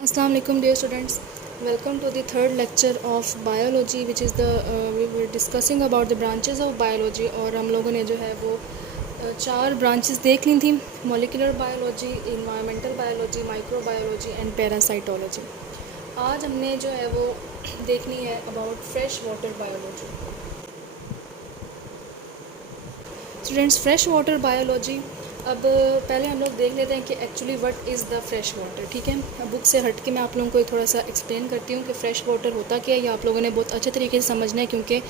Assalamu alaikum dear students, welcome to the third lecture of biology which is the we were discussing about the branches of biology। और हम लोगों ने जो है वो चार ब्रांचेस देख ली थी, molecular biology, environmental biology, microbiology and parasitology. आज हमने जो है वो देखनी है about fresh water biology. Students, fresh water biology, अब पहले हम लोग देख लेते हैं कि actually what is the fresh water. ठीक है, बुक से हट के मैं आप लोगों को थोड़ा सा एक्सप्लेन करती हूँ कि फ़्रेश वाटर होता क्या है। ये आप लोगों ने बहुत अच्छे तरीके से समझना है क्योंकि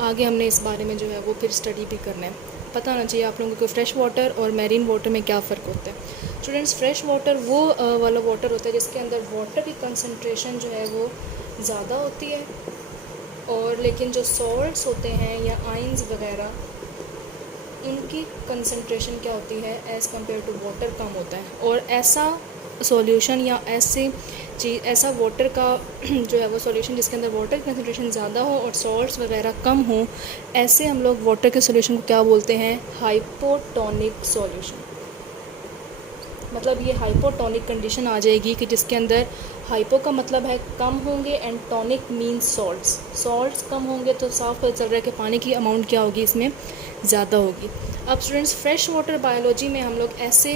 आगे हमने इस बारे में जो है वो फिर स्टडी भी करना है। पता होना चाहिए आप लोगों को फ्रेश वाटर और मैरीन वाटर में क्या फ़र्क होता है। स्टूडेंट्स, फ्रेश वाटर वो वाला वाटर होता है जिसके अंदर वाटर की कंसनट्रेशन जो है वो ज़्यादा होती है, और लेकिन जो सॉल्ट्स होते हैं या आइंस वगैरह उनकी कंसंट्रेशन क्या होती है एज़ कम्पेयर टू वाटर कम होता है। और ऐसा सॉल्यूशन या ऐसी चीज़, ऐसा वाटर का जो है वो सॉल्यूशन जिसके अंदर वाटर की कंसंट्रेशन ज़्यादा हो और सॉल्ट्स वगैरह कम हो, ऐसे हम लोग वाटर के सॉल्यूशन को क्या बोलते हैं? Hypotonic solution. मतलब ये हाइपोटोनिक कंडीशन आ जाएगी कि जिसके अंदर हाइपो का मतलब है कम होंगे एंड टॉनिक मीन्स सॉल्ट्स कम होंगे, तो साफ पता चल रहा है कि पानी की अमाउंट क्या होगी इसमें ज़्यादा होगी। अब स्टूडेंट्स, फ्रेश वाटर बायोलॉजी में हम लोग ऐसे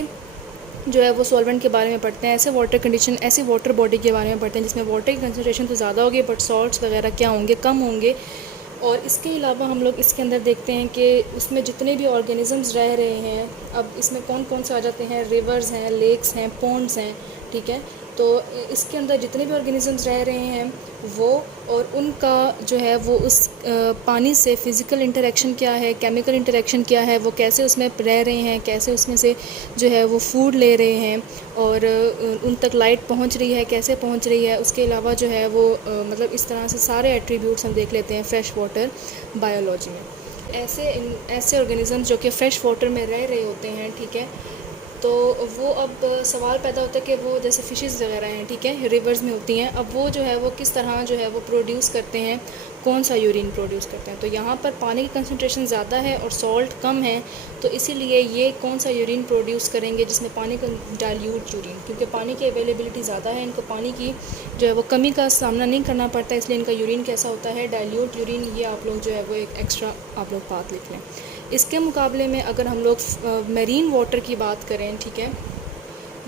जो है वो सॉल्वेंट के बारे में पढ़ते हैं, ऐसे वाटर कंडीशन, ऐसे वाटर बॉडी के बारे में पढ़ते हैं जिसमें वाटर की कंसनट्रेशन तो ज़्यादा होगी बट सॉल्ट्स वगैरह क्या होंगे? कम होंगे। और इसके अलावा हम लोग इसके अंदर देखते हैं कि उसमें जितने भी ऑर्गेनिज़म्स रह रहे हैं, अब इसमें कौन कौन से आ जाते हैं? रिवर्स हैं, लेक्स हैं, पॉन्ड्स हैं। ठीक है, तो इसके अंदर जितने भी ऑर्गेनिज़म्स रह रहे हैं वो, और उनका जो है वो उस पानी से फ़िज़िकल इंटरेक्शन क्या है, केमिकल इंटरेक्शन क्या है, वो कैसे उसमें रह रहे हैं, कैसे उसमें से जो है वो फूड ले रहे हैं, और उन तक लाइट पहुंच रही है, कैसे पहुंच रही है। उसके अलावा जो है वो मतलब इस तरह से सारे एट्रीब्यूट्स हम देख लेते हैं फ्रेश वाटर बायोलॉजी में। ऐसे ऑर्गेनिज़म्स जो कि फ़्रेश वाटर में रह रहे होते हैं, ठीक है, तो वो अब सवाल पैदा होता है कि वो जैसे फ़िशेस वगैरह हैं, ठीक है, रिवर्स में होती हैं, अब वो जो है वो किस तरह जो है वो प्रोड्यूस करते हैं, कौन सा यूरिन प्रोड्यूस करते हैं। तो यहाँ पर पानी की कंसंट्रेशन ज़्यादा है और सॉल्ट कम है, तो इसीलिए ये कौन सा यूरिन प्रोड्यूस करेंगे जिसमें पानी का डाइल्यूट यूरिन, क्योंकि पानी की अवेलेबिलिटी ज़्यादा है, इनको पानी की जो है वो कमी का सामना नहीं करना पड़ता, इसलिए इनका यूरिन कैसा होता है? Dilute urine. ये आप लोग जो है वो एक एक्स्ट्रा आप लोग बात लिख लें। इसके मुकाबले में अगर हम लोग मेरीन वाटर की बात करें, ठीक है,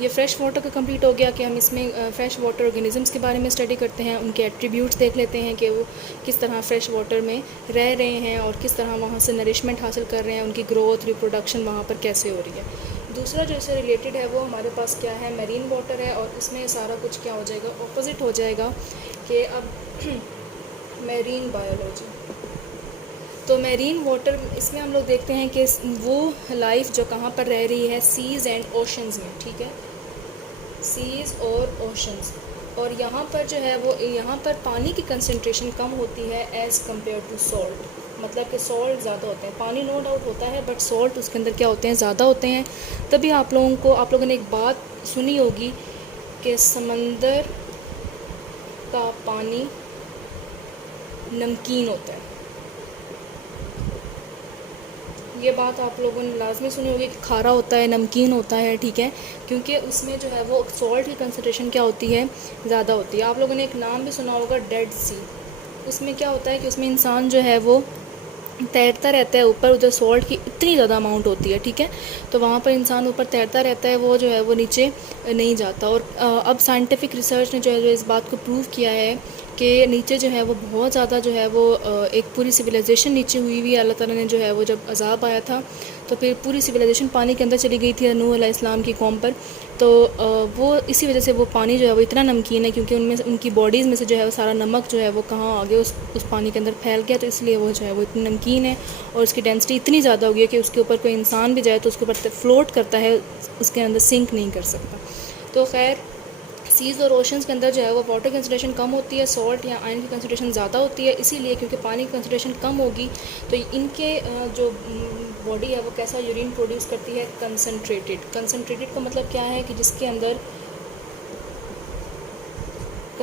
ये फ़्रेश वाटर का कंप्लीट हो गया कि हम इसमें फ़्रेश वाटर ऑर्गेनिज़म्स के बारे में स्टडी करते हैं, उनके एट्रीब्यूट्स देख लेते हैं कि वो किस तरह फ़्रेश वाटर में रह रहे हैं और किस तरह वहाँ से नरिशमेंट हासिल कर रहे हैं, उनकी ग्रोथ, रिप्रोडक्शन वहाँ पर कैसे हो रही है। दूसरा जो इससे रिलेटेड है वो हमारे पास क्या है? मेरीन वाटर है, और इसमें सारा कुछ क्या हो जाएगा? ऑपोजिट हो जाएगा कि अब मेरीन बायोलॉजी। तो मेरीन वाटर, इसमें हम लोग देखते हैं कि वो लाइफ जो कहाँ पर रह रही है? सीज़ एंड ओशंस में, ठीक है, सीज़ और ओशंस। और यहाँ पर जो है वो, यहाँ पर पानी की कंसंट्रेशन कम होती है एज़ कम्पेयर टू सॉल्ट, मतलब कि सॉल्ट ज़्यादा होते हैं। पानी नो डाउट होता है बट सॉल्ट उसके अंदर क्या होते हैं? ज़्यादा होते हैं। तभी आप लोगों ने एक बात सुनी होगी कि समंदर का पानी नमकीन होता है। ये बात आप लोगों ने लाजमी सुनी होगी कि खारा होता है, नमकीन होता है, ठीक है, क्योंकि उसमें जो है वो सॉल्ट की कंसंट्रेशन क्या होती है? ज़्यादा होती है। आप लोगों ने एक नाम भी सुना होगा, डेड सी। उसमें क्या होता है कि उसमें इंसान जो है वो तैरता रहता है ऊपर, उधर सॉल्ट की इतनी ज़्यादा अमाउंट होती है, ठीक है, तो वहाँ पर इंसान ऊपर तैरता रहता है, वो जो है वो नीचे नहीं जाता। और अब साइंटिफिक रिसर्च ने जो है इस बात को प्रूव किया है कि नीचे जो है वो बहुत ज़्यादा जो है वो एक पूरी सिविलाइजेशन नीचे हुई हुई है। अल्लाह ताला ने जो है वो जब अज़ाब आया था तो फिर पूरी सिविलाइजेशन पानी के अंदर चली गई थी नूह अलैहिस्सलाम की कौम पर। तो वो इसी वजह से वो पानी जो है वो इतना नमकीन है, क्योंकि उनमें उनकी बॉडीज़ में से जो है वो सारा नमक जो है वो कहाँ आ गया? उस पानी के अंदर फैल गया, तो इसलिए वो जो है वो इतनी नमकीन है और उसकी डेंसिटी इतनी ज़्यादा हो गई है कि उसके ऊपर कोई इंसान भी जाए तो उसके ऊपर फ्लोट करता है, उसके अंदर सिंक नहीं कर सकता। तो खैर, सीज़ और ओशंस के अंदर जो है वो वाटर कंसंट्रेशन कम होती है, सॉल्ट या आयरन की कंसंट्रेशन ज़्यादा होती है, इसीलिए क्योंकि पानी की कंसंट्रेशन कम होगी तो इनके जो बॉडी है वो कैसा यूरिन प्रोड्यूस करती है? कंसंट्रेटेड। कंसंट्रेटेड का मतलब क्या है कि जिसके अंदर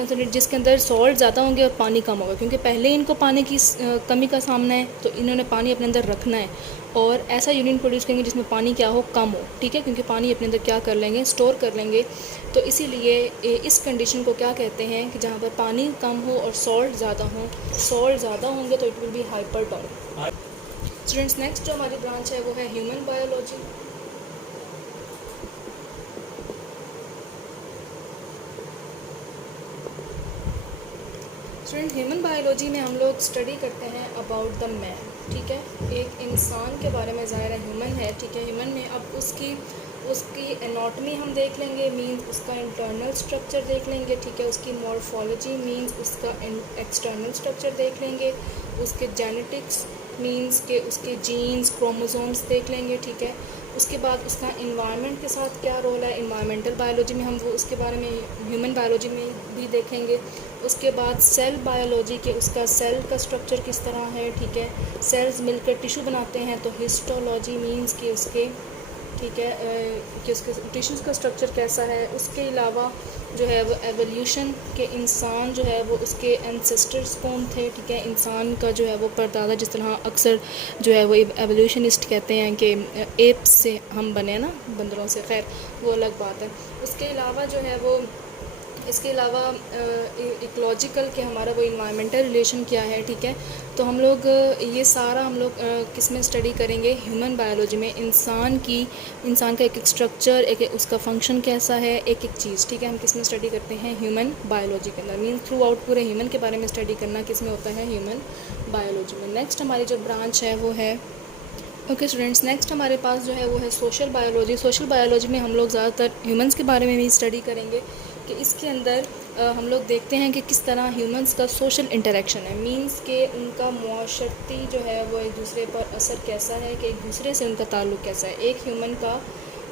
कंसनट्रेट जिसके अंदर सॉल्ट ज़्यादा होंगे और पानी कम होगा, क्योंकि पहले इनको पानी की कमी का सामना है, तो इन्होंने पानी अपने अंदर रखना है और ऐसा यूरिन प्रोड्यूस करेंगे जिसमें पानी क्या हो, कम हो, ठीक है, क्योंकि पानी अपने अंदर क्या कर लेंगे, स्टोर कर लेंगे। तो इसीलिए इस कंडीशन को क्या कहते हैं कि जहाँ पर पानी कम हो और सॉल्ट ज़्यादा हो, सॉल्ट ज़्यादा होंगे तो it will be hypertonic. Students, next जो हमारी ब्रांच है वो है human biology. Student, human biology में हम लोग स्टडी करते हैं अबाउट द मैन, ठीक है, एक इंसान के बारे में, ज़ाहिर है ह्यूमन है, ठीक है। ह्यूमन में अब उसकी एनाटॉमी हम देख लेंगे, मींस उसका इंटरनल स्ट्रक्चर देख लेंगे, ठीक है, उसकी मॉर्फोलॉजी मींस उसका एक्सटर्नल स्ट्रक्चर देख लेंगे, उसके जेनेटिक्स मींस के उसके जीन्स, क्रोमोसोम्स देख लेंगे, ठीक है। उसके बाद उसका इन्वायरमेंट के साथ क्या रोल है, इन्वायरमेंटल बायोलॉजी में हम वो उसके बारे में ह्यूमन बायोलॉजी में भी देखेंगे। उसके बाद सेल बायोलॉजी के उसका सेल का स्ट्रक्चर किस तरह है, ठीक है, सेल्स मिलकर टिश्यू बनाते हैं, तो हिस्टोलॉजी मींस कि उसके, ठीक है, कि उसके टिश्यूज़ का स्ट्रक्चर कैसा है। उसके अलावा जो है वो एवोल्यूशन के इंसान जो है वो उसके एंसेस्टर्स कौन थे, ठीक है, इंसान का जो है वो परदादा, जिस तरह अक्सर जो है वो एवोल्यूशनिस्ट कहते हैं कि एप से हम बने ना, बंदरों से, खैर वो अलग बात है। उसके अलावा जो है वो इसके अलावा इकोलॉजिकल के हमारा वो इन्वायरमेंटल रिलेशन क्या है, ठीक है। तो हम लोग ये सारा हम लोग किस में स्टडी करेंगे, ह्यूमन बायोलॉजी में। इंसान का एक स्ट्रक्चर, एक उसका फंक्शन कैसा है, एक एक चीज़, ठीक है, हम किस में स्टडी करते हैं, ह्यूमन बायोलॉजी के अंदर। मीन थ्रू आउट पूरे ह्यूमन के बारे में स्टडी करना किस में होता है, ह्यूमन बायोलॉजी में। नेक्स्ट हमारी जो ब्रांच है वो है, ओके स्टूडेंट्स, नेक्स्ट हमारे पास जो है वो है सोशल बायोलॉजी। सोशल बायोलॉजी में हम लोग ज़्यादातर ह्यूमंस के बारे में भी स्टडी करेंगे कि इसके अंदर हम लोग देखते हैं कि किस तरह ह्यूमंस का सोशल इंटरेक्शन है, मींस के उनका मुआशरती जो है वो एक दूसरे पर असर कैसा है, कि एक दूसरे से उनका ताल्लुक़ कैसा है, एक ह्यूमन का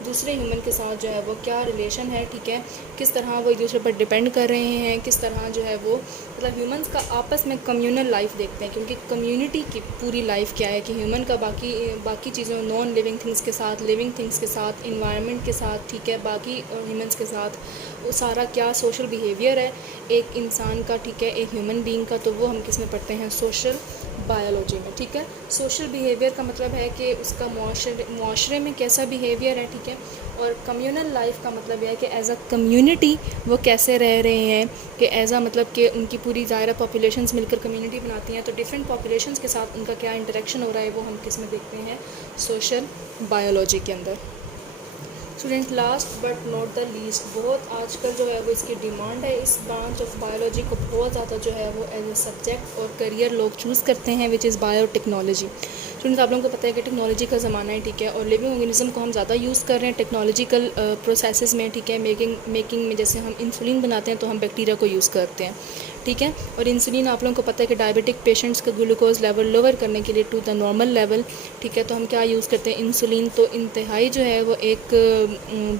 दूसरे ह्यूमन के साथ जो है वो क्या रिलेशन है, ठीक है, किस तरह वो एक दूसरे पर डिपेंड कर रहे हैं, किस तरह जो है वो मतलब ह्यूमंस का आपस में कम्युनल लाइफ देखते हैं, क्योंकि कम्युनिटी की पूरी लाइफ क्या है कि ह्यूमन का बाकी चीज़ों, नॉन लिविंग थिंग्स के साथ, लिविंग थिंग्स के साथ, इन्वायरमेंट के साथ, ठीक है, बाकी ह्यूमंस के साथ वो सारा क्या सोशल बिहेवियर है एक इंसान का, ठीक है, एक ह्यूमन बीइंग का, तो वो हम किस में पढ़ते हैं, सोशल बायोलॉजी में, ठीक है। सोशल बिहेवियर का मतलब है कि उसका मुआशरे में कैसा बिहेवियर है, ठीक है, और कम्युनल लाइफ का मतलब है कि एज अ कम्युनिटी वो कैसे रह रहे हैं, कि एज अ मतलब कि उनकी पूरी ज़ाहिर पॉपुलेशंस मिलकर कम्युनिटी बनाती हैं, तो डिफरेंट पॉपुलेशंस के साथ उनका क्या इंटरेक्शन हो रहा है वो हम किस में देखते हैं, सोशल बायोलॉजी के अंदर। Student, last but not the least, बहुत आजकल जो है वो इसकी डिमांड है, इस ब्रांच ऑफ बायोलॉजी को बहुत ज़्यादा जो है वो एज ए सब्जेक्ट और करियर लोग चूज़ करते हैं, विच इज़ बायोटेक्नोलॉजी। स्टूडेंट्स, आप लोगों को पता है कि टेक्नोलॉजी का ज़माना है, ठीक है, और लिविंग ऑर्गेनिज्म को हम ज़्यादा यूज़ कर रहे हैं टेक्नोलॉजिकल प्रोसेसेस में, ठीक है, मेकिंग में, जैसे हम इंसुलिन बनाते हैं तो हम बैक्टीरिया को यूज़ करते हैं, ठीक है, और इंसुलिन आप लोगों को पता है कि डायबिटिक पेशेंट्स का ग्लूकोज लेवल लोअर करने के लिए टू द नॉर्मल लेवल, ठीक है, तो हम क्या यूज़ करते हैं, इंसुलिन। तो इंतहाई जो है वो एक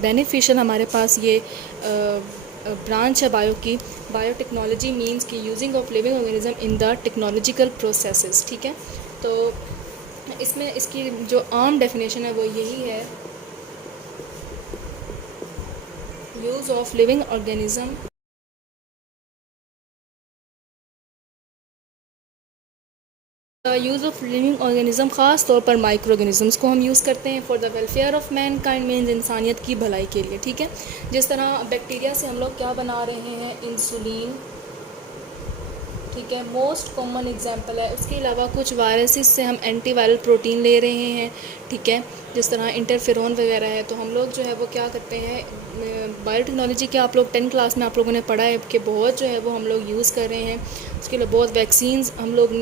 बेनिफिशियल हमारे पास ये ब्रांच है बायोटेक्नोलॉजी मींस की using of living organism in the technological processes, ठीक है। तो इसमें इसकी जो आम डेफिनेशन है वो यही है, use of living organism use of living organism ख़ास तौर पर माइक्रो ऑर्गेनिज़म्स को हम यूज़ करते हैं for the welfare of man kind, means इंसानियत की भलाई के लिए, ठीक है। जिस तरह बैक्टीरिया से हम लोग क्या बना रहे हैं, इंसुलिन, ठीक है, मोस्ट कॉमन एग्जांपल है। उसके अलावा कुछ वायरसेस से हम एंटीवायरल प्रोटीन ले रहे हैं, ठीक है, जिस तरह इंटरफेरोन वगैरह है। तो हम लोग जो है वो क्या करते हैं, बायोटेक्नोलॉजी के आप लोग 10 क्लास में आप लोगों ने पढ़ा है कि बहुत जो है वो हम लोग यूज़ कर रहे हैं। उसके अलावा बहुत वैक्सीन्स हम लोग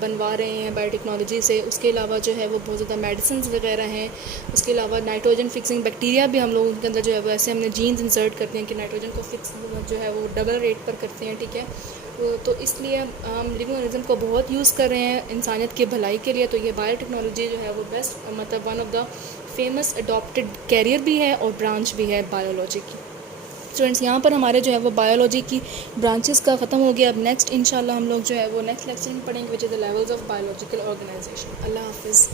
बनवा रहे हैं बायोटेक्नोलॉजी से। उसके अलावा जो है वो बहुत ज़्यादा मेडिसिन वगैरह हैं। उसके अलावा नाइट्रोजन फिक्सिंग बैक्टीरिया भी हम लोग उनके अंदर जो है वो ऐसे हमने जीन्स इंसर्ट करते हैं कि नाइट्रोजन को फिक्स जो है वो डबल रेट पर करते हैं, ठीक है। तो इसलिए हम लिविंग ऑर्गेनिज्म को बहुत यूज़ कर रहे हैं इंसानियत की भलाई के लिए। तो ये बायोटेक्नोलॉजी जो है वो बेस्ट मतलब one of the famous adopted career भी है और ब्रांच भी है बायोलॉजी की। स्टूडेंट्स, यहाँ पर हमारे जो है वो बायोलॉजी की ब्रांचेस का ख़त्म हो गया। अब नेक्स्ट इंशाल्लाह हम लोग जो है वो नेक्स्ट लेक्चर में पढ़ेंगे which is the levels of biological organization. अल्लाह हाफिज़।